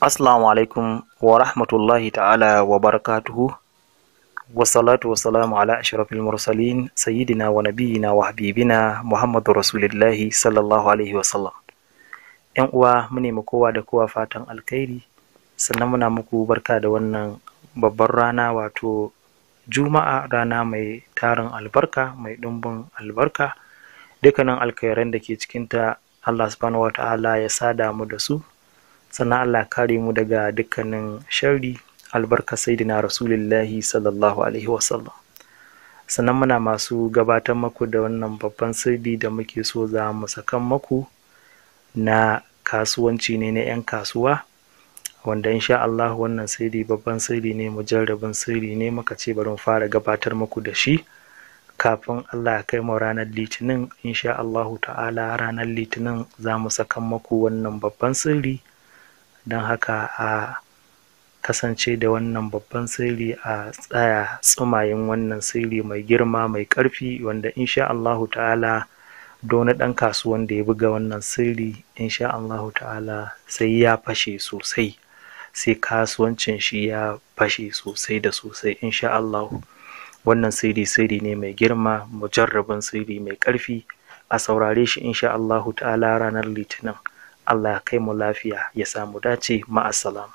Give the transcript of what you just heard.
Assalamu alaikum wa rahmatullahi ta'ala wa barakatuhu. Wassalatu wassalamu ala ashrafil mursalin sayyidina wa nabiyina wa habibina Muhammadu Rasulillahi sallallahu alaihi wasallam. ‘Yan uwa mu nemi kowa da kowa fatan alkhairi, sannan muna muku barka da wannan babbar rana, wato Juma'a, rana mai tarin albarka, mai ɗumbin albarka. Dukkanin alkhairan da ke cikinta Allah subhanahu wa ta'ala ya sada mu da su, sannan Allah kare mu daga dukkanin sharri, albarka sayyidina Rasulullahi sallallahu alaihi wasallam. Sannan muna masu gabatar maku da wannan babban sirri da muke so za mu sakan maku na kasuwanci ne na 'yan kasuwa, wanda insha Allah wannan sirri babban sirri ne, mujarrabin sirri ne, muka ce bari mu fara gabatar maku da shi kafin Allah ya kai mu ranar Litinin. Insha Allahu ta'ala ranar Litinin za mu sakan maku wannan babban sirri, don haka a kasance da wannan babban sirri, a tsaya tsumayin wannan sirri mai girma mai ƙarfi, wanda insha Allahu ta'ala wani ɗan kasuwan da ya buga wannan sirri insha Allahu ta'ala sai ya fashe sosai, sai kasuwancin shi ya fashe sosai da sosai insha Allahu. Wannan sirri ne mai girma, mujarrabin sirri mai ƙarfi. A saurare shi insha Allahu ta'ala ranar Litinin. Allah ya kai mu lafiya, ya samu dace. Ma'assalam.